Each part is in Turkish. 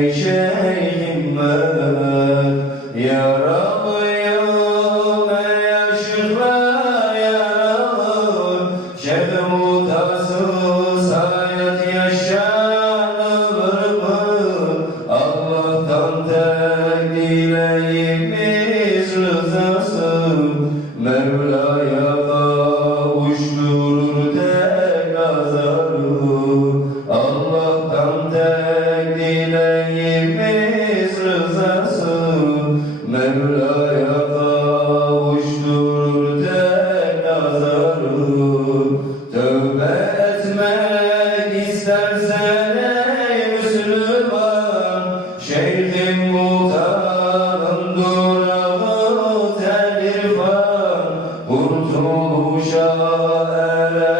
salvation. Tövbe etmek istersen ey Müslüman Şeyhim muhtarım durağı terdirfan Kurtuluşa eren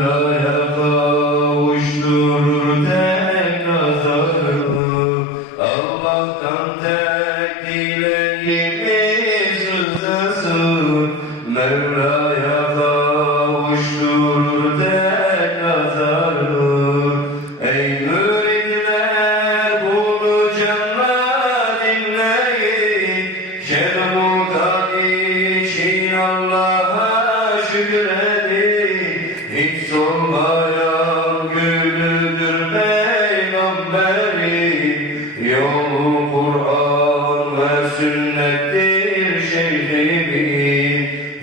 Hiç olmayan gülüdür peygamberi. Yolu Kur'an ve sünnettir şehribi.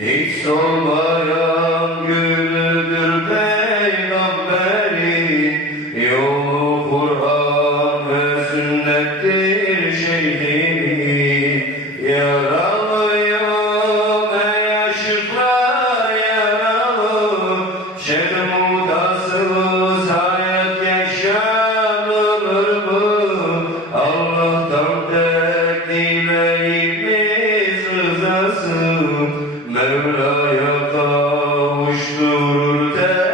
Hiç olmayan gülüdür peygamberi. Yolu Kur'an ve sünnettir şehribi. Good.